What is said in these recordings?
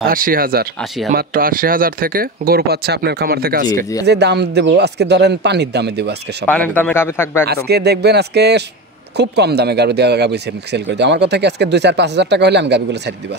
80,000 মাত্র 80,000 থেকে গরু পাচ্ছে আপনার খামার থেকে। আজকে যে দাম দেবো, আজকে ধরেন পানির দামে দেবো। আজকে সব পানির দামে গাবি থাকবে একদম। আজকে দেখবেন আজকে খুব কম দামে গাবি সেল করে দিই। আমার কথা কি আজকে 2-4-5 হাজার টাকা হলে আমি গাবিগুলো ছাড়ি দিব।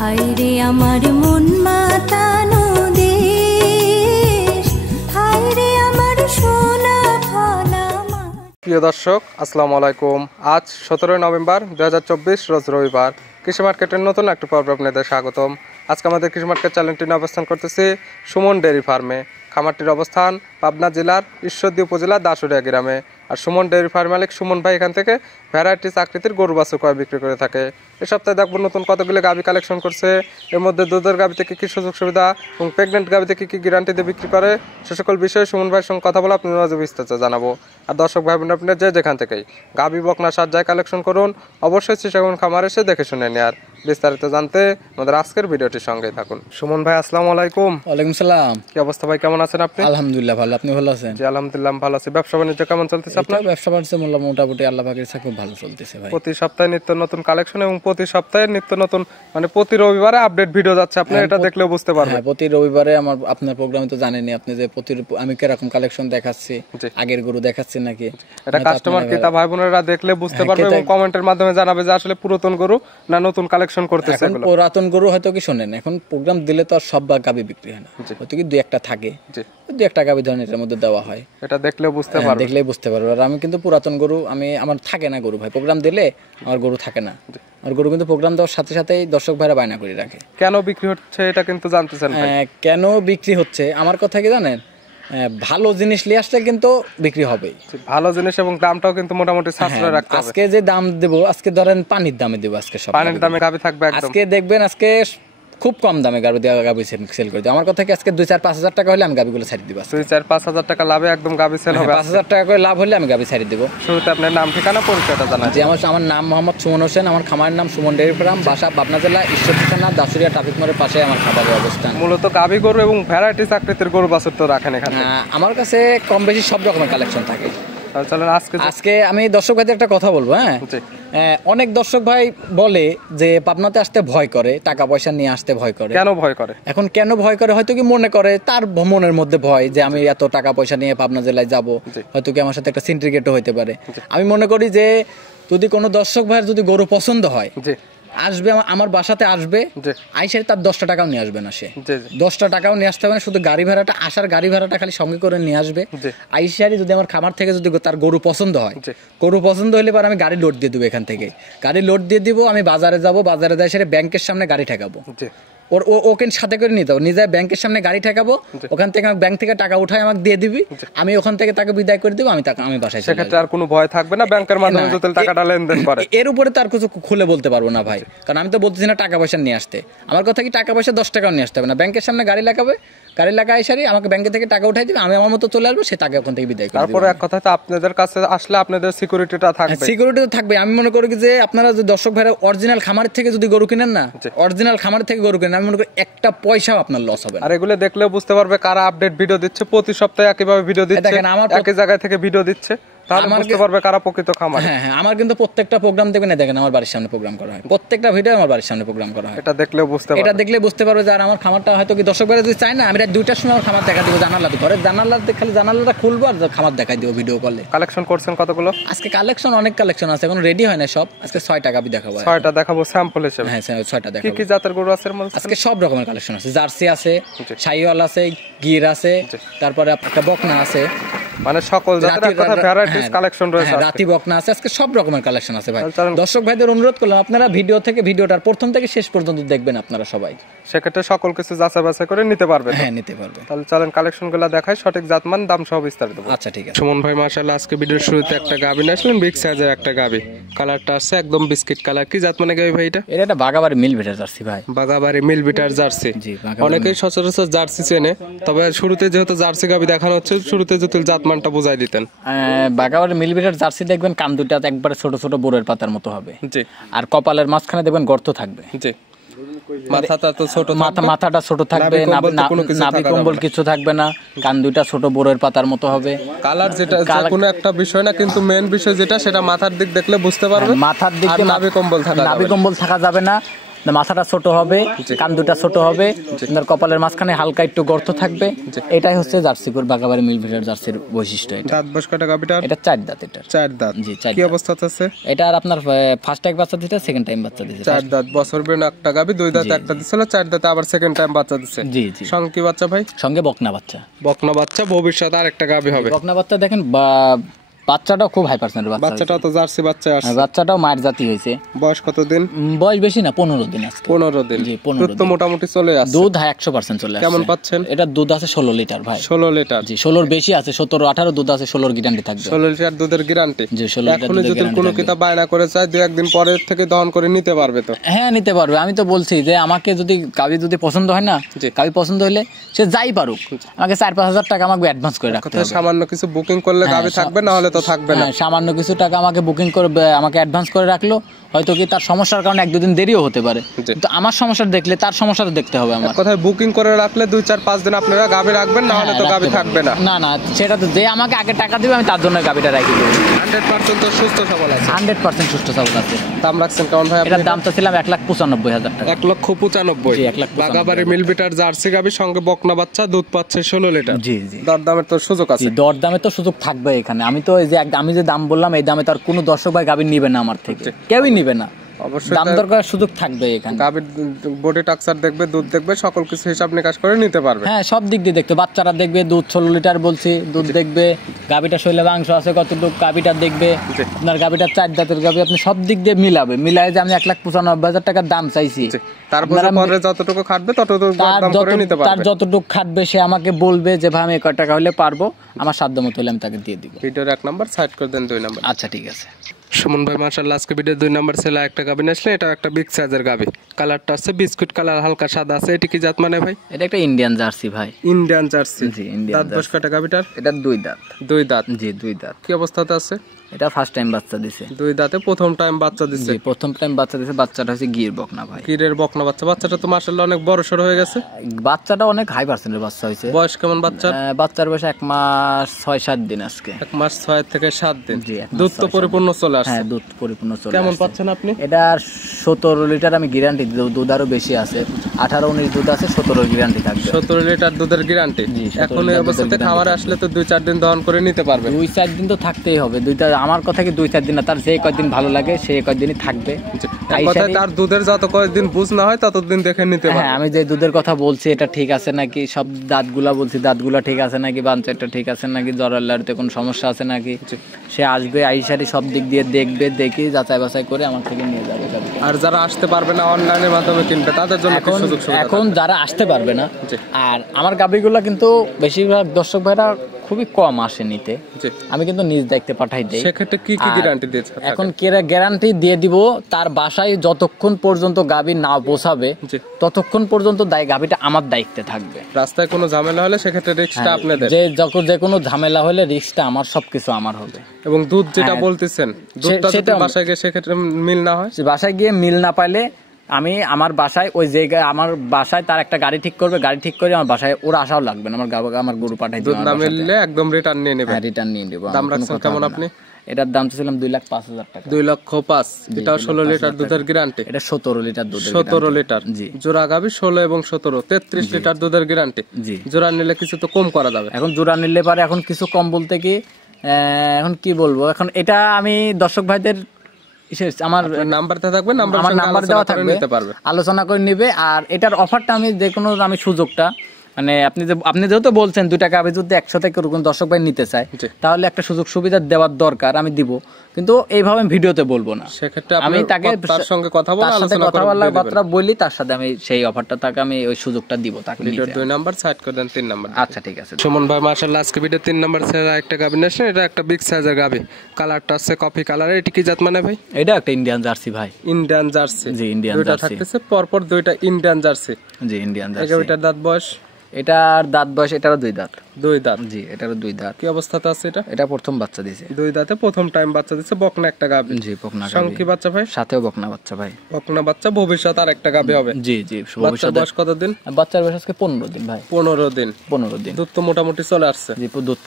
হায়রে আমার মন মাতানো দেশ, হায়রে আমার সোনা ফলা। প্রিয় দর্শক, আসসালামু আলাইকুম। আজ 17 নভেম্বর 2024 রোজ রবিবার। কৃষি মার্কেটের নতুন একটি পর্বে আপনাদের স্বাগতম। আজকে আমাদের কৃষি মার্কেট চ্যানেলটি নিয়ে অবস্থান করতেছি সুমন ডেয়ারি ফার্মে। খামারটির অবস্থান পাবনা জেলার ঈশ্বরদী উপজেলার দাসুরিয়া গ্রামে। আর সুমন ডেয়ারি ফার্ম মালিক সুমন ভাই এখান থেকে ভ্যারাইটিস আকৃতির গরু বাছুর ক্রয় বিক্রি করে থাকে। এ সপ্তাহে দেখবো নতুন কতগুলো গাভি কালেকশন করছে। এর মধ্যে দুধের গাভি থেকে কী সুযোগ সুবিধা এবং প্রেগনেন্ট গাভি থেকে কী গ্যারান্টি দিয়ে বিক্রি করে, সে সকল বিষয়ে সুমন ভাইয়ের সঙ্গে কথা বলে আপনাদের মাঝে বিস্তারিত জানাবো। আর দর্শক ভাই বোন, আপনারা যেখান থেকেই গাভি বকনা সার যায় কালেকশন করুন, অবশ্যই সেখান খামার এসে দেখে শুনে নেয়ার। বিস্তারিত জানতে আমাদের আজকের ভিডিওটির সঙ্গেই থাকুন। সুমন ভাই, আসসালামু আলাইকুম। ওয়ালাইকুম সালাম। কি অবস্থা ভাই, কেমন আছেন আপনি? আলহামদুলিল্লাহ ভালো, আপনি ভালো আছেন? জি আলহামদুলিল্লাহ ভালো আছি। ব্যবসা বাণিজ্য কেমন চলতেছে আপনার? ব্যবসা বাণিজ্য মোটামুটি আল্লাহ পাকের ইচ্ছায় খুব ভালো চলতেছে ভাই। প্রতি সপ্তাহে নিত্য নতুন কালেকশন এবং প্রতি সপ্তাহে নিত্য নতুন মানে প্রতি রবিবারে আপডেট ভিডিও যাচ্ছে, আপনি এটা দেখলেও বুঝতে পারবেন। হ্যাঁ, প্রতি রবিবারে আমার আপনার প্রোগ্রামে তো জানেনই আপনি যে আমি কিরকম কালেকশন দেখাচ্ছি, আগের গরু দেখাচ্ছি নাকি, এটা কাস্টমার ক্রেতা ভাই বোনেরা দেখলে বুঝতে পারবে এবং কমেন্টের মাধ্যমে জানাবে যে আসলে পুরাতন গরু না নতুন কালেকশন করতেছে। এখন পুরাতন গরু হয়তো কি শোনেন, এখন প্রোগ্রাম দিলে তো আর সব গাবি বিক্রি হয় না, হয়তো কি 2-1টা থাকে, 2-1টা গাবি ধরেন এটার মধ্যে দেওয়া হয়। এটা দেখলেও বুঝতে পারবে, দেখলেই বুঝতে পারবে। আর আমি কিন্তু পুরাতন গরু আমার থাকে না গরু ভাই, প্রোগ্রাম দিলে আমার গরু থাকে না। আর গরু কিন্তু প্রোগ্রাম দেওয়ার সাথে সাথেই দর্শক ভাইরা বায়না করে রাখে। কেন বিক্রি হচ্ছে এটা কিন্তু জানতেছেন? কেন বিক্রি হচ্ছে আমার কথা কি জানেন, ভালো জিনিস নিয়ে আসলে কিন্তু বিক্রি হবে, ভালো জিনিস এবং দামটাও কিন্তু মোটামুটি সাশ্রয় রাখতে হবে। আজকে যে দাম দেবো, আজকে ধরেন পানির দামে দেবো। আজকে সব পানির দামে গাবি থাকবে একদম। আজকে দেখবেন আজকে খুব কম দামে গাবি সেল করে দিই। আমার কথা কি আজকে 2-4-5 হাজার টাকা হলে আমি গাবিগুলো ছাড়ি দিব। 2-4-5 হাজার টাকা লাভে একদম গাবি সেল হবে। 5 হাজার টাকা করে লাভ হলে আমি গাবি ছাড়ি দিব। শুরুতে আপনার নাম ঠিকানা পরিচয়টা জানান। জি, আমার নাম মোহাম্মদ সুমন হোসেন, আমার খামারের নাম সুমন ডেয়ারি ফার্ম, বাসা পাবনা জেলা ঈশ্বরদী থানা দাসুরিয়া ট্রাফিক মোড়ের পাশে আমার খামারের অবস্থান। মূলত গাবি গরু এবং ভ্যারাইটিস আকৃতির গরু বাছুর তো রাখেন এখানে? আমার কাছে কম বেশি সব রকমের কালেকশন থাকে। আজকে আমি দর্শক ভাইদের একটা কথা বলবো। অনেক দর্শক ভাই বলে যে পাবনাতে আসতে ভয় করে, টাকা পয়সা নিয়ে আসতে ভয় করে। কেন ভয় করে? এখন কেন ভয় করে, হয়তো কি মনে করে তার মনের মধ্যে ভয় যে আমি এত টাকা পয়সা নিয়ে পাবনা জেলায় যাব, হয়তো কি আমার সাথে একটা সিন্ডিকেটও হইতে পারে। আমি মনে করি যে যদি কোনো দর্শক ভাইয়ের যদি গরু পছন্দ হয়, আসবে আমার বাসাতে, আসবে আইসারে তার 10টা টাকাও নিয়ে আসবে না, সে 10টা টাকাও নিয়ে আসতে হবে না, শুধু গাড়ি ভাড়াটা, আসার গাড়ি ভাড়াটা খালি সঙ্গে করে নিয়ে আসবে। আইসারি যদি আমার খামার থেকে যদি তার গরু পছন্দ হয়, গরু পছন্দ হলে পরে আমি গাড়ি লোড দিয়ে দেবো, এখান থেকে গাড়ি লোড দিয়ে দিব, আমি বাজারে যাব, বাজারে যাই সেটা ব্যাংকের সামনে গাড়ি ঠেকাবো, ওকে সাথে করে নিতে হবে, নিজে ব্যাংকের সামনে গাড়ি ঠেকাবো, ওখান থেকে ব্যাংক থেকে টাকা উঠায় আমাকে দিয়ে দিবি, আমি ওখান থেকে তাকে বিদায় করে দেবো, আমি বাসায়। সেক্ষেত্রে আর কোনো ভয় থাকবে না, ব্যাংকের মাধ্যমে যদি টাকাটা লেনদেন করে। এর উপরে তার কিছু খুলে বলতে পারবো না ভাই, কারণ আমি তো বলতেছি না টাকা পয়সা নিয়ে আসতে। আমার কথা কি টাকা পয়সা 10 টাকাও নিয়ে আসতে হবে না, ব্যাংকের সামনে গাড়ি লাগাবে, গাড়ি লাগায় সারি আমাকে ব্যাংকে থেকে টাকা উঠাই দিবে, আমি আমার মতো চলে আসবো, সে তাকে ওখান থেকে বিদায় করে। তারপরে এক কথা, তো আপনাদের কাছে আসলে আপনাদের সিকিউরিটিটা থাকবে। সিকিউরিটি তো থাকবে। আমি মনে করি যে আপনারা যদি দর্শক ভাইরা অরিজিনাল খামারের থেকে যদি গরু কিনেন না, অরিজিনাল খামার থেকে গরু কিনেন, আমি মনে করি একটা পয়সাও আপনার লস হবে না। আর এগুলো দেখলে বুঝতে পারবে কারা আপডেট ভিডিও দিচ্ছে, প্রতি সপ্তাহে একইভাবে ভিডিও দিচ্ছে, একই জায়গা থেকে ভিডিও দিচ্ছে, তাহলে বুঝতে পারবে কারা প্রকৃত খামার। হ্যাঁ, আমার কিন্তু প্রত্যেকটা প্রোগ্রাম দেখবেন, দেখেন আমার বাড়ির সামনে প্রোগ্রাম করা হয়, প্রত্যেকটা ভিডিও আমার বাড়ির সামনে প্রোগ্রাম করা হয়। এটা দেখলে বুঝতে পারবে যে আর আমার খামারটা হয়তো কি দর্শক ভাইরা যদি চায় না, আমি 2টার সময় আমার খামার দেখা দিব, জানালা ঘরে জানালাতে খালি জানালাটা খুলবো আর খামার দেখাই দিব ভিডিও কলে। কালেকশন করছেন কতগুলো? আজকে কালেকশন অনেক কালেকশন আছে, এখন রেডি হয় না সব। আজকে 6টা গাবি দেখাবো। 6টা দেখাবো স্যাম্পল হিসেবে? হ্যাঁ, 6টা দেখাবো। কি কি জাতের গরু আছে আজকে? সব রকমের কালেকশন আছে, জার্সি আছে, শাহিওয়াল আছে, গির আছে, তারপরে একটা বকনা আছে, মানে সকল জাতের কথা ভ্যারাইটিস কালেকশন রয়েছে। রাতি বকনা আছে, আজকে সব রকমের কালেকশন আছে ভাই। দর্শক ভাইদের অনুরোধ করলাম আপনারা ভিডিওটার প্রথম থেকে শেষ পর্যন্ত দেখবেন আপনারা সবাই, সেক্ষেত্রে সকল কিছু যাচাই বাছাই করে নিতে পারবেন। হ্যাঁ, নিতে পারবে। তাহলে চলেন কালেকশনগুলো দেখাই, সঠিক জাতমান দাম সহ বিস্তারিত। আচ্ছা, ঠিক আছে। সুমন ভাই মাশাআল্লাহ আজকে ভিডিওর শুরুতে একটা গাবি নিয়ে আসলেন, বিগ সাইজের একটা গাবি, কালারটা আছে একদম বিস্কিট কালার। কি জাত মানে গাবি ভাই এটা? এটা একটা বাগাবাড়ি মিল বিটার জার্সি ভাই। বাগাবাড়ি মিল বিটার জার্সি। অনেকেই সচরাচর জার্সি চেনে, তবে শুরুতে যেহেতু জার্সি গাবি দেখানো হচ্ছে, শুরুতে যদি জাত জাতমানটা বুঝাই দিতেন। বাঘাবাড়ি মিল বিটের জার্সি দেখবেন কান দুটা একবারে ছোট ছোট বোরের পাতার মতো হবে, জি। আর কপালের মাঝখানে দেখবেন গর্ত থাকবে, জি। মাথাটা তো ছোট, মাথাটা ছোট থাকবে, নাভি কম্বল কিছু থাকবে না, কান দুইটা ছোট বোরের পাতার মতো হবে। কালার যেটা কোনো একটা বিষয় না, কিন্তু মেইন বিষয় যেটা সেটা মাথার দিক দেখলে বুঝতে পারবে। মাথার দিক দিয়ে নাভি কম্বল থাকা যাবে না, মাথাটা ছোট হবে, কান দুটা ছোট হবে, কপালের মাঝখানে হালকা একটু গর্ত থাকবে। এটাই হচ্ছে জার্সি গরু বাঘাবাড়ি মিল বিটের জার্সির বৈশিষ্ট্য। দাঁত বয়স কয়টা গাবিটার? এটা 4 দাঁত। এটা 4 দাঁত, জি। কি অবস্থাতে আছে এটা? আর আপনার ফার্স্ট টাইম বাচ্চা দিতে, সেকেন্ড টাইম বাচ্চা দিতে। 4 দাঁত বছর বেন একটা গাবি, 2 দাঁত একটা দিছিল, 4 দাঁতে আবার সেকেন্ড টাইম বাচ্চা দিছে, জি জি। সঙ্গে কি বাচ্চা ভাই? সঙ্গে বকনা বাচ্চা। বকনা বাচ্চা, ভবিষ্যতে আরেকটা গাবি হবে। বকনা বাচ্চা দেখেন, বাচ্চাটাও খুব হাই পার্সেন্টের বাচ্চা। বাচ্চাটাও তো জার্সি বাচ্চা আছে। বাচ্চাটাও মায়ের জাতি হয়েছে। বয়স কত দিন? বয়স বেশি না, 15 দিন আছে। 15 দিন, জি। দুধ তো মোটামুটি চলে আসছে। দুধ 100% চলে আসছে। কেমন পাচ্ছেন? এটা দুধ আছে 16 লিটার ভাই। 16 লিটার, জি। 16 বেশি আছে, 17 18 দুধ আছে, 16 গ্যারান্টি থাকবে। 16 লিটার দুধের গ্যারান্টি, জি। 16 লিটার এখনই যদি কোনো কিতা বায়না করে চায় 2-1 দিন পরে থেকে দহন করে নিতে পারবে তো? হ্যাঁ, নিতে পারবে। আমি তো বলছি যে আমাকে যদি গাবি যদি পছন্দ হয় না, গাবি পছন্দ হলে সে যাই পারুক, আমাকে 4-5 হাজার টাকা আমাকে অ্যাডভান্স করে রাখতে হবে। সামান্য কিছু বুকিং করলে গাবি থাকবে, না হলে তো থাকবে না। সামান্য কিছু টাকা আমাকে বুকিং করে, আমাকে অ্যাডভান্স করে রাখলো, হয়তো কি তার সমস্যার কারণে 1-2 দিন দেরিও হতে পারে, কিন্তু আমার সমস্যা দেখলে তার সমস্যাটা দেখতে হবে আমার। কোথায় বুকিং করে রাখলে 2-4-5 দিন আপনারা গাবি রাখবেন, না হলে তো গাবি থাকবে না। না না, সেটা তো যে আমাকে আগে টাকা দিবে আমি তার জন্য গাবিটা রাখি দেব। 100% তো সুস্থ সবল আছে। 100% সুস্থ সবল আছে। দাম রাখছেন কেমন ভাই? এটার দাম তো ছিলাম 1,95,000 টাকা। 1,95,000, জি। 1,95,000 বাঘাবাড়ি মিল বিটার জার্সি গাবি, সঙ্গে বকনা বাচ্চা, দুধ পাচ্ছে 16 লিটার, জি জি। দরদামের তো সুযোগ আছে। দরদামে তো সুযোগ থাকবে এখানে। আমি তো এই যে আমি যে দাম বললাম, এই দামে তার কোনো দর্শক ভাই গাবি নিবে না আমার থেকে, কেউই নিবে না। অবশ্যই দাম দরকার সুযোগ থাকবে এখানে। গাবির বডি টাক্সার দেখবে, দুধ দেখবে, সকল কিছু হিসাব নিকাশ করে নিতে পারবে। হ্যাঁ, সব দিক দিয়ে দেখতে, বাচ্চারা দেখবে, দুধ 16 লিটার বলছি, দুধ দেখবে, গাবিটা শরীরে মাংস আছে কতটুকু, গাবিটা দেখবে, আপনার গাবিটা 4 দাঁতের গাবি, আপনি সব দিক দিয়ে মিলায় যে আমি 1,95,000 টাকার দাম চাইছি, তারপরে যতটুকু খাটবে ততটুকু দাম করে নিতে পারবে। তার যতটুকু খাটবে সে আমাকে বলবে যে ভাই আমি কয় টাকা হলে পারবো, আমার সাধ্য মতো হলে আমি তাকে দিয়ে দিব। ভিডিওর 1 নাম্বার সাইড করে দেন, 2 নাম্বার। আচ্ছা, ঠিক আছে। সুমন ভাই মাশাআল্লাহ, আজকে ভিডিও 2 নাম্বার ছেলে একটা গাবি নিয়েছিলেন। এটা একটা বিগ সাইজের গাবি, কালারটা আছে বিস্কুট কালার, হালকা সাদা আছে। এটা কি জাত মানে ভাই? এটা একটা ইন্ডিয়ান জার্সি ভাই। ইন্ডিয়ান জার্সি, জি। ইন্ডিয়ান। দাঁত বয়স কয়টা গাবিটার? এটা 2 দাঁত। 2 দাঁত, জি। 2 দাঁত। কি অবস্থাতে আছে? এটা ফার্স্ট টাইম বাচ্চা দিছে। 2 দাঁতে প্রথম টাইম বাচ্চা দিছে। জি, প্রথম টাইম বাচ্চা দিছে। বাচ্চাটা হচ্ছে গির বকনা ভাই। গিরের বকনা বাচ্চা। বাচ্চাটা তো মাশাআল্লাহ অনেক বড় সর হয়ে গেছে। বাচ্চাটা অনেক হাই পার্সেন্টের বাচ্চা হইছে। বয়স কেমন বাচ্চার? বাচ্চার বয়স 1 মাস 6-7 দিন আজকে। 1 মাস 6 থেকে 7 দিন। জি। দুধ তো পরিপূর্ণ চলে আসছে। হ্যাঁ, দুধ পরিপূর্ণ চলে আসছে। কেমন পাচ্ছেন আপনি? এটা 17 লিটার আমি গ্যারান্টি দিব। দুধ আরো বেশি আছে, 18-19 দুধ আছে, 17 গ্যারান্টি থাকবে। 17 লিটার দুধের গ্যারান্টি। এখন এই অবস্থাতে খামারে আসলে তো 2-4 দিন দহন করে নিতে পারবে। 2-4 দিন তো থাকতেই হবে। আমার কথা কি 2-4 দিন না, তার যে কয়দিন ভালো লাগে সেই কয়দিনই থাকবে। কথায় তার দুধের যত কয়দিন বুঝ না হয় ততদিন দেখে নিতে পারবে। হ্যাঁ, আমি যে দুধের কথা বলছি এটা ঠিক আছে নাকি, সব দাঁতগুলা বলছি দাঁতগুলা ঠিক আছে নাকি, বাঞ্চাটা ঠিক আছে নাকি, জরাল্লারতে কোনো সমস্যা আছে নাকি, সে আসবে, আইসারি সব দিক দিয়ে দেখবে, দেখি যাচাই বাছাই করে আমার থেকে নিয়ে যাবে। আর যারা আসতে পারবে না, অনলাইনের মাধ্যমে কিনবে, তাদের জন্য কি সুযোগ সুবিধা? এখন যারা আসতে পারবে না, আর আমার গাবিগুলা কিন্তু বেশিরভাগ দর্শক ভাইরা খুবই কম আসে নিতে, আমি কিন্তু নিজ দেখতে পাঠাই দেই। সেক্ষেত্রে কি কি গ্যারান্টি দিয়েছে? এখন গ্যারান্টি দিয়ে দিব, তার বাসায় যতক্ষণ পর্যন্ত গাবি না পৌঁছাবে ততক্ষণ পর্যন্ত গাবিটা আমার দায়িত্বে থাকবে। রাস্তায় কোনো ঝামেলা হলে সেক্ষেত্রে রিস্কটা আপনাদের। যে কোনো ঝামেলা হলে রিস্কটা আমার, সবকিছু আমার হবে। এবং দুধ যেটা বলতেছেন, দুধটা যদি বাসায় গিয়ে সেক্ষেত্রে মিল না হয়, বাসায় গিয়ে মিল না পাইলে আমি আমার বাসায় ওই জায়গায়, আমার বাসায় তার একটা গাড়ি ঠিক করবে, গাড়ি ঠিক করে আমার বাসায় ওরা আসাও লাগবে না, আমার গরু পাঠাই দুধ না মিললে একদম রিটার্ন নিয়ে নেবে। হ্যাঁ, রিটার্ন নিয়ে নেব। দাম রাখছেন কেমন আপনি? এটার দাম ছিলাম 2,05,000 টাকা। 2,05,000। এটাও 16 লিটার দুধের গ্যারান্টি। এটা 17 লিটার দুধের 17 লিটার, জি। জোড়া গাবি 16 এবং 17 33 লিটার দুধের গ্যারান্টি, জি। জোড়া নিলে কিছু তো কম করা যাবে। এখন জোড়া নিলে পারে, এখন কিছু কম বলতে কি, এখন কি বলবো, এখন এটা আমি দর্শক ভাইদের আমার নাম্বারটা থাকবে, আমার নাম্বার দেওয়া থাকবে, আলোচনা করে নিবে। আর এটার অফারটা আমি যে কোনো, আমি সুযোগটা মানে আপনি যেহেতু বলছেন 2 টাকা আমি যদি 100 থেকে কোনো দর্শক ভাই নিতে চায়, তাহলে একটা সুযোগ সুবিধা দেওয়ার দরকার, আমি দিব, কিন্তু এইভাবে আমি ভিডিওতে বলবো না। সেক্ষেত্রে আমি তাকে তার সঙ্গে কথা বলে আলোচনা বলি, তার সাথে আমি সেই অফারটা তাকে আমি ওই সুযোগটা দিব। তাকে ভিডিওর 2 নাম্বার সাইড করে দেন, 3 নাম্বার। আচ্ছা, ঠিক আছে। সুমন ভাই মাশাআল্লাহ, আজকে ভিডিও 3 নাম্বার ছেলে একটা গাবি নিয়েছেন। এটা একটা বিগ সাইজের গাবি, কালারটা আছে কফি কালার। এটা কি জাত মানে ভাই? এটা একটা ইন্ডিয়ান জার্সি ভাই। ইন্ডিয়ান জার্সি, জি। Indian jersey. দুইটা থাকতেছে পরপর, দুইটা ইন্ডিয়ান জার্সি, জি। Indian jersey. এটার দাঁত বয়স এটার দাঁত বয়স, এটারও 2 দাঁত। 2 দাঁত। জি, এটারও 2 দাঁত। কি অবস্থাতে আছে এটা? এটা প্রথম বাচ্চা দিছে। 2 দাঁতে প্রথম টাইম বাচ্চা দিচ্ছে, বকনা একটা গাভী। জি, বকনা গাভী। সংকি বাচ্চা ভাই? সাথেও বকনা বাচ্চা ভাই। বকনা বাচ্চা, ভবিষ্যৎ আর একটা গাভী হবে। জি জি, বাচ্চার বয়স কত দিন? বাচ্চার বয়স আজকে 15 দিন ভাই। 15 দিন। 15 দিন। দুধ তো মোটামুটি চলে আসছে। জি, দুধ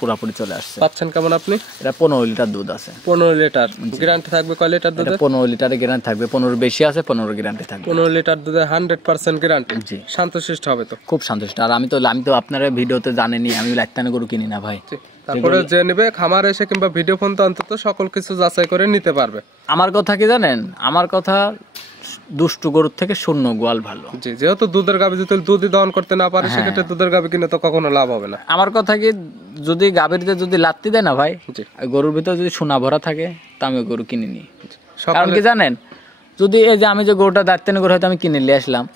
পুরোপুরি চলে আসছে। পাচ্ছেন কেমন আপনি? এটা 15 লিটার দুধ আছে। 15 লিটার। গ্যারান্টি থাকবে কয় লিটার দুধে? 15 লিটারের গ্যারান্টি থাকবে। 15 বেশি আছে, 15 গ্যারান্টি থাকবে। 15 লিটার দুধে 100% গ্যারান্টি। জি। শান্তশিষ্ট হবে তো? খুব সন্তুষ্ট। আর আমি তো আপনার ভিডিওতে জানেনই আমি লাইটানে গরু কিনি না ভাই। তারপরে যে নেবে খামার এসে কিংবা ভিডিও ফোন তো অন্তত সকল কিছু যাচাই করে নিতে পারবে। আমার কথা কি জানেন, আমার কথা দুষ্টু গরুর থেকে শূন্য গোয়াল ভালো। জি, যেহেতু দুধের গাভী যদি দুধই দহন করতে না পারে সেক্ষেত্রে দুধের গাভী কিনে তো কখনো লাভ হবে না। আমার কথা কি, যদি গাভীরতে যদি লাত্তি দেয় না ভাই, জি, গরুর ভিতরে যদি সোনা ভরা থাকে তা আমি গরু কিনে নিই। কারণ কি জানেন, যদি এই যে আমি যে গরুটা দায়িত্ব করে হয়তো আমি কিনে নিয়ে আসলাম,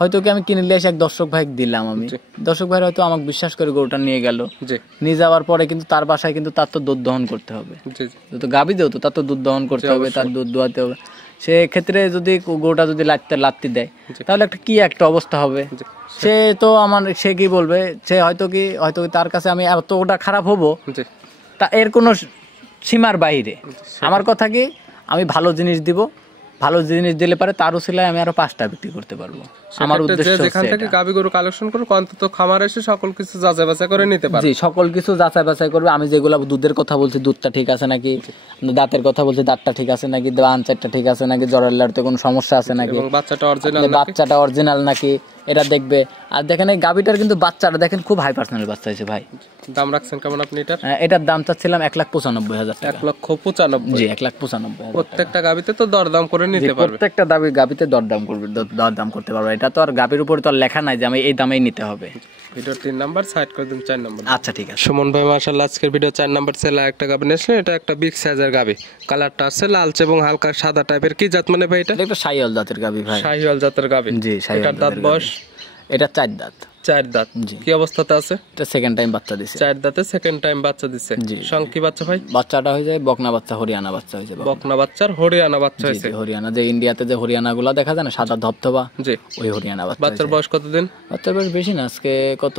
হয়তো কি আমি কিনে নিয়ে এসে এক দর্শক ভাই দিলাম, আমি দর্শক ভাই হয়তো আমাকে বিশ্বাস করে গরুটা নিয়ে গেল, নিয়ে যাওয়ার পরে কিন্তু তার বাসায় কিন্তু তার তো দুধ দহন করতে হবে, তো গাভী দেও তো তার তো দুধ দহন করতে হবে, তার দুধ দোয়াতে হবে। সেক্ষেত্রে যদি গরুটা যদি লাত্তি দেয় তাহলে একটা অবস্থা হবে। সে তো সে কি বলবে, সে হয়তো কি তার কাছে আমি এতটা খারাপ হবো, তা এর কোনো সীমার বাইরে। আমার কথা কি, আমি ভালো জিনিস দিব, ভালো জিনিস দিলে পারে তার উসিলায় আমি আরো 5টা বিক্রি করতে পারবো। আমার উদ্দেশ্য যেখান থেকে গাভী গরু কালেকশন করুক অন্তত খামার এসে সকল কিছু যাচাই বাছাই করে নিতে পারবে। জি, সকল কিছু যাচাই বাছাই করবে। আমি যেগুলো দুধের কথা বলছি দুধটা ঠিক আছে নাকি, দাঁতের কথা বলছি দাঁতটা ঠিক আছে নাকি, আনচারটা ঠিক আছে নাকি, জ্বরের লাড়তে কোনো সমস্যা আছে নাকি, এবং বাচ্চাটা অরিজিনাল নাকি এটা দেখবে। আর দেখেন এই গাভীটার কিন্তু বাচ্চাটা দেখেন খুব হাই পার্সোনাল বাচ্চা হয়েছে ভাই। দাম রাখছেন কেমন আপনি এটার? এটার দাম চাচ্ছিলাম 1,95,000 টাকা। 1,95,000? জি, 1,95,000। প্রত্যেকটা গাভীতে তো দরদাম করে নিতে পারবে? প্রত্যেকটা গাভীতে দরদাম করতে পারবে। এটা তো আর গাভীর উপরে তো আর লেখা নাই যে আমি এই দামেই নিতে হবে। ভিডিওর 3 নাম্বার সাইড করে দিন, 4 নাম্বার। আচ্ছা ঠিক আছে। সুমন ভাই মাশাআল্লাহ আজকের ভিডিও 4 নাম্বার ছেলে একটা গাভী নিয়েছিলেন। এটা একটা বিগ সাইজের গাভী, কালারটা আছে লালচে এবং হালকা সাদা টাইপের। কি জাত মানে ভাই এটা? এটা শাহিওয়াল জাতের গাভী ভাই। শাহিওয়াল জাতের গাভী। জি, শাহিওয়াল। এটার দাঁত বয়স? এটা 4 দাঁত। 4 দাঁত। কি অবস্থাতে আছে? এটা সেকেন্ড টাইম বাচ্চা দিছে। 4 দাঁতে সেকেন্ড টাইম বাচ্চা দিছে। সংকি বাচ্চা ভাই? বাচ্চাটা হয়ে যায় বকনা বাচ্চা, হরিয়ানা বাচ্চা হয়েছে। বকনা বাচ্চার হরিয়ানা বাচ্চা হয়েছে। হরিয়ানা, যে ইন্ডিয়াতে যে হরিয়ানা গুলা দেখা যায় না সাদা ধবধবা, জি, ওই হরিয়ানা বাচ্চা। বাচ্চার বয়স কত দিন? বাচ্চার বয়স বেশি না, আজকে কত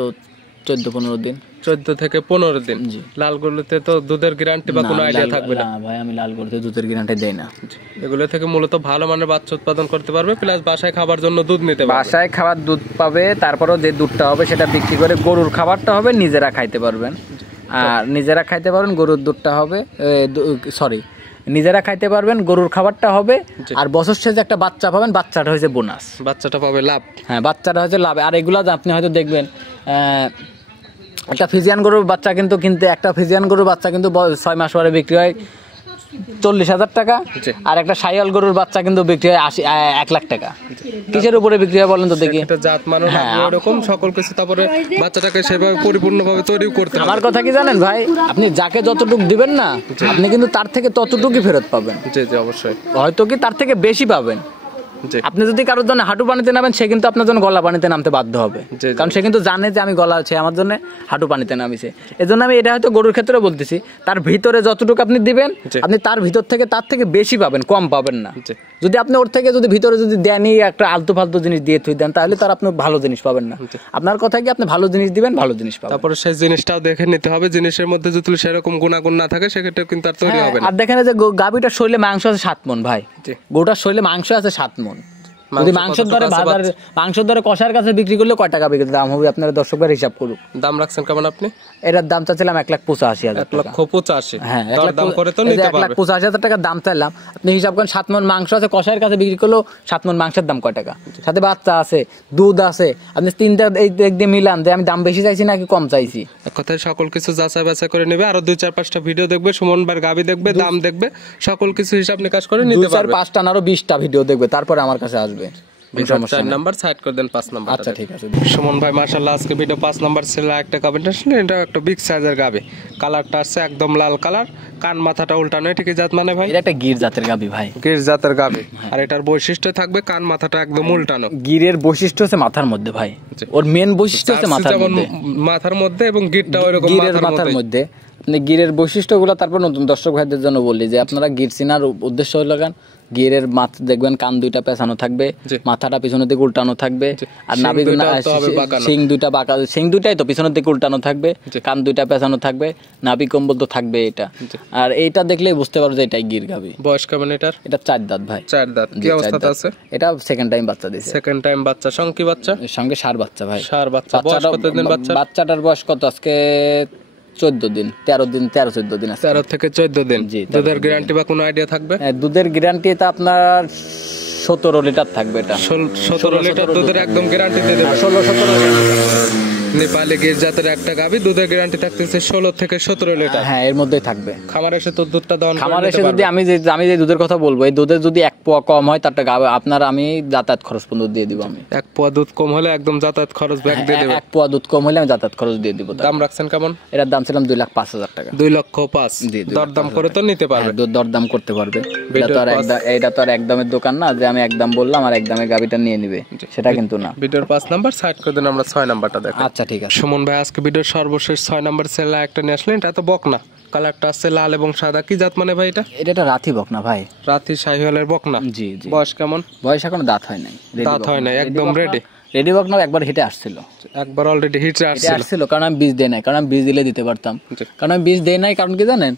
14-15 দিন। 14 থেকে 15 দিন। লাল গরুতে তো দুধের গ্যারান্টি বা কোনো আইডিয়া থাকবে না? না ভাই, আমি লাল গরুতে দুধের গ্যারান্টি দেই না। এগুলো থেকে মূলত ভালো মানের বাচ্চা উৎপাদন করতে পারবে, প্লাস বাসায় খাবার জন্য দুধ নিতে পারবে। বাসায় খাবার দুধ পাবে, তারপরেও যে দুধটা হবে সেটা বিক্রি করে গরুর খাবারটা হবে নিজেরা খাইতে পারবেন। আর নিজেরা খাইতে পারবেন, গরুর দুধটা হবে নিজেরা খাইতে পারবেন, গরুর খাবারটা হবে। আর বছর শেষে একটা বাচ্চা পাবেন, বাচ্চাটা হয়েছে বোনাস, বাচ্চাটা পাবে লাভ। হ্যাঁ, বাচ্চাটা হচ্ছে লাভ। আর এগুলা আপনি হয়তো দেখবেন একটা ফিজিয়ান গরুর বাচ্চা কিন্তু একটা ফিজিয়ান গরুর বাচ্চা কিন্তু 6 মাস পরে বিক্রি হয় 40,000 টাকা, আর একটা শাহিওয়াল গরুর বাচ্চা কিন্তু বিক্রি হয় 1 লাখ টাকা। কিসের উপরে বিক্রি হয় বলেন তো দেখি? এটা জাত মানের এরকম সকল কিছু, তারপরে বাচ্চাটাকে সেভাবে পরিপূর্ণভাবে তৈরি করতে হবে। আমার কথা কি জানেন ভাই, আপনি যাকে যতটুকু দিবেন না, আপনি কিন্তু তার থেকে ততটুকুই ফেরত পাবেন। জি জি, অবশ্যই। হয়তো কি তার থেকে বেশি পাবেন। আপনি যদি কারোর জন্য হাঁটু পানিতে নামেন, সে কিন্তু আপনার জন্য গলা পানিতে নামতে বাধ্য হবে, কারণ সে কিন্তু জানে যে আমি গলা আছে আমার জন্য হাঁটু পানিতে নামিছে। এজন্য আমি এটা হয়তো গরুর ক্ষেত্রে বলতেছি, তার ভিতরে যতটুকু আপনি দিবেন, আপনি তার ভিতর থেকে তার থেকে বেশি পাবেন, কম পাবেন না। যদি আপনি ওর থেকে যদি ভিতরে যদি দেনই একটা আলতু ফালতু জিনিস দিয়ে থুই দেন, তাহলে তার আপনি ভালো জিনিস পাবেন না। আপনার কথা কি, আপনি ভালো জিনিস দিবেন, ভালো জিনিস পাবেন। তারপরে সেই জিনিসটাও দেখে নিতে হবে, জিনিসের মধ্যে যদি সেরকম গুণাগুণ না থাকে সেক্ষেত্রে কিন্তু আর তৈরি হবে না। আর দেখেন যে গাভীটার শরীরে মাংস আছে 7 মণ ভাই, গরুটার শরীরে মাংস আছে 7 মণ। যদি মাংসের দরে কষার কাছে বিক্রি করলে কয় টাকা বিক্রি দাম হবে আপনারা দর্শকদের হিসাব করুন। দাম রাখছেন কেমন আপনি? এটার দাম চাচ্ছিলাম 1,85,000 টাকা। 1,85,000? হ্যাঁ, দাম করে তো নিতে পারবে। 1,85,000 টাকা দাম চাইলাম, আপনি হিসাব করেন 7 মণ মাংস আছে, কষার কাছে বিক্রি করলো 7 মণ মাংসের দাম কয় টাকা, সাথে বাচ্চা আছে, দুধ আছে, আপনি তিনটা এই দিয়ে মিলান যে আমি দাম বেশি চাইছি নাকি কম চাইছি। এক কথায় সকল কিছু যাচাই বাছাই করে নেবে, আরো 2-4-5টা ভিডিও দেখবে, সুমন ভাইয়ের গাভী দেখবে, দাম দেখবে, সকল কিছু হিসাব নিকাশ করে নিতে পারবে। 2-4-5টা আরো 20টা ভিডিও দেখবে, তারপরে আমার কাছে আসবে। 4 নাম্বার সাইড করে দেন, 5 নাম্বার। আচ্ছা ঠিক আছে। সুমন ভাই মাশাআল্লাহ আজকে ভিডিও 5 নাম্বার ছেলে একটা গাভী আসলে, এটা একটা বিগ সাইজের গাভী, কালারটা আছে একদম লাল কালার, কান মাথাটা উল্টানো। ঠিক জাত মানে ভাই? এটা একটা গির জাতের গাভী ভাই, গির জাতের গাভী। আর এটার বৈশিষ্ট্য থাকবে কান মাথাটা একদম উল্টানো। গিরের বৈশিষ্ট্য হচ্ছে মাথার মধ্যে ভাই, ওর মেন বৈশিষ্ট্য হচ্ছে মাথার মধ্যে, এবং গিরটাও এরকম মাথার মধ্যে। আপনি গিরের বৈশিষ্ট্যগুলো তারপর নতুন দর্শক ভাইদের জন্য বললি যে আপনারা গির চিনার উদ্দেশ্য হলো গিয়ারের মাথা দেখবেন কান দুইটা পেছানো থাকবে, জি। মাথাটা পিছনের দিকে উল্টানো থাকবে, আর শিং নাভি দুইটাও তো হবে বাঁকানো। শিং দুইটা বাঁকা, শিং দুইটাই তো পিছনের দিকে উল্টানো থাকবে, জি। কান দুইটা পেছানো থাকবে, নাভি কম্বল তো থাকবে এটা। আর এইটা দেখলেই বুঝতে পারো যে এটাই গির গাভী। বয়স কেমন এটার? এটা 4 দাঁত ভাই। 4 দাঁত। কি জি, 4 অবস্থাতে দাঁত। আছে? এটা সেকেন্ড টাইম বাচ্চা দিছে। সেকেন্ড টাইম বাচ্চা, সংকি বাচ্চা, এর সঙ্গে ষাঁড় বাচ্চা ভাই। ষাঁড় বাচ্চা। বয়স কতদিন বাচ্চা? বাচ্চাটার বয়স কত আজকে 14 দিন, 13-14 দিন আছে। 13 থেকে 14 দিন। জি, দুধের গ্যারান্টি বা কোনো আইডিয়া থাকবে? দুধের গ্যারান্টি এটা আপনার 17 লিটার থাকবে এটা। 17 লিটার দুধের একদম গ্যারান্টি দিয়ে দেবে। 16-17 নেপালি গির জাতের একটা গাভী, দুধের গ্যারান্টি থাকতেছে 16 থেকে 17 লিটার। হ্যাঁ, এর মধ্যেই থাকবে। খামার এসে তো দুধটা দহন করে খামার নিতে এসে যদি পারবে। আমি যে দুধের কথা বলবো, এই দুধের যদি 1 পোয়া কম হয় তারটা আপনার আমি যাতায়াত খরচ পর্যন্ত দিয়ে দিব আমি। 1 পোয়া দুধ কম হলে একদম যাতায়াত খরচ ব্যাক দিয়ে দেবে। 1 পোয়া দুধ কম হলে আমি যাতায়াত খরচ দিয়ে দিব। দাম রাখছেন কেমন? এটার দাম ছিলাম 2,05,000 টাকা। 2,05,000। জি, দরদাম করে তো নিতে পারবে। হ্যাঁ, দরদাম করতে পারবে। এটা তো আর একদমের দোকান না যে আমি একদম বললাম আর একদমে গাবিটা নিয়ে নিবে, সেটা কিন্তু না। ভিডিওর 5 নাম্বার সাইড করে দেন, আমরা 6 নাম্বারটা দেখো। আচ্ছা ঠিক আছে। সুমন ভাই আজকে ভিডিওর সর্বশেষ 6 নাম্বার সেলা একটা নিয়ে আসলেন। এটা তো বকনা, কালারটা আছে লাল এবং সাদা। কি জাত মানে ভাই এটা? এটা একটা রাথি বকনা ভাই। রাতি শাহিওয়ালের বকনা। জি জি। বয়স কেমন? বয়স এখনো দাঁত হয় নাই। দাঁত হয় নাই, একদম রেডি। রেডি বকনা একবার হিটে আসছিল। একবার অলরেডি হিটে আসছিল। আসছিল কারণ আমি বীজ দেই নাই, কারণ আমি বীজ দিলে দিতে পারতাম। জি। কারণ আমি বীজ দেই নাই, কারণ কি জানেন,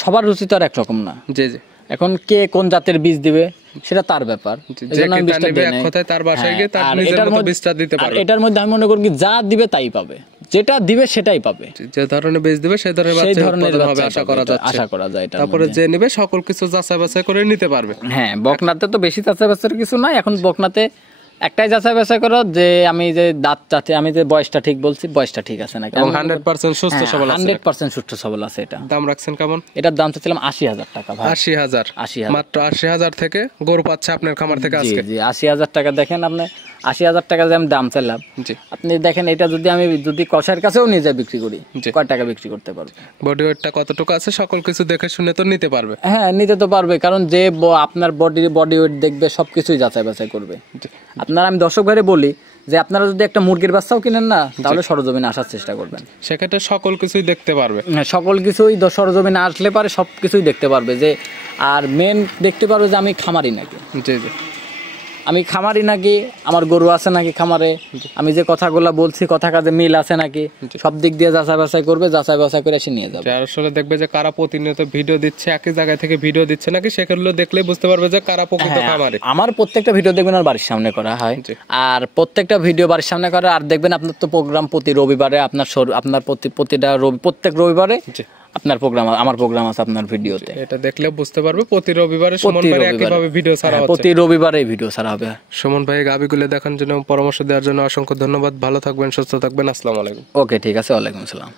সবার রুচি তো আর একরকম না। জি জি। এখন কে কোন জাতের বীজ দিবে সেটা তার ব্যাপার। যে কেটা নেবে এক কথায় তার বাসায় গিয়ে তার নিজের মতো বীজটা দিতে পারবে। এটার মধ্যে আমি মনে করি কি যা দিবে তাই পাবে, যেটা দিবে সেটাই পাবে। যে ধরনের বীজ দিবে সেই ধরনের বাচ্চা উৎপাদন হবে আশা করা যাচ্ছে। আশা করা যায় এটা। তারপরে যে নেবে সকল কিছু যাচাই বাছাই করে নিতে পারবে। হ্যাঁ, বকনাতে তো বেশি যাচাই বাছাইয়ের কিছু নাই। এখন বকনাতে একটাই যাচাই বাছাই করো যে আমি যে দাঁত চাচ্ছি, আমি যে বয়সটা ঠিক বলছি, বয়সটা ঠিক আছে নাকি, এবং 100% সুস্থ সবল আছে। 100% সুস্থ সবল আছে। এটা দাম রাখছেন কেমন? এটার দাম চাচ্ছিলাম 80,000 টাকা ভাই। 80,000। 80,000 মাত্র 80,000 থেকে গরু পাচ্ছে আপনার খামার থেকে জি আজকে। জি, 80,000 টাকা। দেখেন আপনি 80,000 টাকা যে আমি দাম চাইলাম, জি। আপনি দেখেন এটা যদি আমি কষার কাছেও নিয়ে যাই বিক্রি করি, জি। কয় টাকা বিক্রি করতে পারবে? বডি ওয়েটটা কতটুকু আছে সকল কিছু দেখে শুনে তো নিতে পারবে। হ্যাঁ, নিতে তো পারবে, কারণ যে আপনার বডি ওয়েট দেখবে সবকিছুই যাচাই বাছাই করবে। আপনারা, আমি দর্শক ভাইরে বলি যে আপনারা যদি একটা মুরগির বাচ্চাও কিনেন না, তাহলে সরজমিনে আসার চেষ্টা করবেন। সেক্ষেত্রে সকল কিছুই দেখতে পারবে। হ্যাঁ, সকল কিছুই সরজমিনে আসলে পারে সব কিছুই দেখতে পারবে। যে আর মেন দেখতে পারবে যে আমি খামারি নাকি, জি জি। আমি খামারি নাকি, আমার গরু আছে নাকি খামারে, আমি যে কথাগুলো বলছি কথা কাজে মিল আছে নাকি, সব দিক দিয়ে যাচাই বাছাই করবে। যাচাই বাছাই করে এসে নিয়ে যাবে। আর আসলে দেখবে যে কারা প্রতিনিয়ত ভিডিও দিচ্ছে, একই জায়গা থেকে ভিডিও দিচ্ছে নাকি, সেগুলো দেখলে বুঝতে পারবে যে কারা প্রকৃত খামারে। আমার প্রত্যেকটা ভিডিও দেখবেন আর বাড়ির সামনে করা হয়, জি। আর প্রত্যেকটা ভিডিও বাড়ির সামনে করা। আর দেখবেন আপনার তো প্রোগ্রাম প্রতি রবিবারে, আপনার প্রত্যেক রবিবারে জি। আপনার প্রোগ্রাম, আমার প্রোগ্রাম আছে আপনার ভিডিওতে। এটা দেখলে বুঝতে পারবে প্রতি রবিবারে সুমন ভাই একইভাবে ভিডিও ছাড়া হচ্ছে। প্রতি রবিবারে ভিডিও ছাড়া হবে। সুমন ভাই গাবিগুলো দেখার জন্য, পরামর্শ দেওয়ার জন্য অসংখ্য ধন্যবাদ। ভালো থাকবেন, সুস্থ থাকবেন। আসসালামু আলাইকুম। ওকে, ঠিক আছে। ওয়ালাইকুম আসসালাম।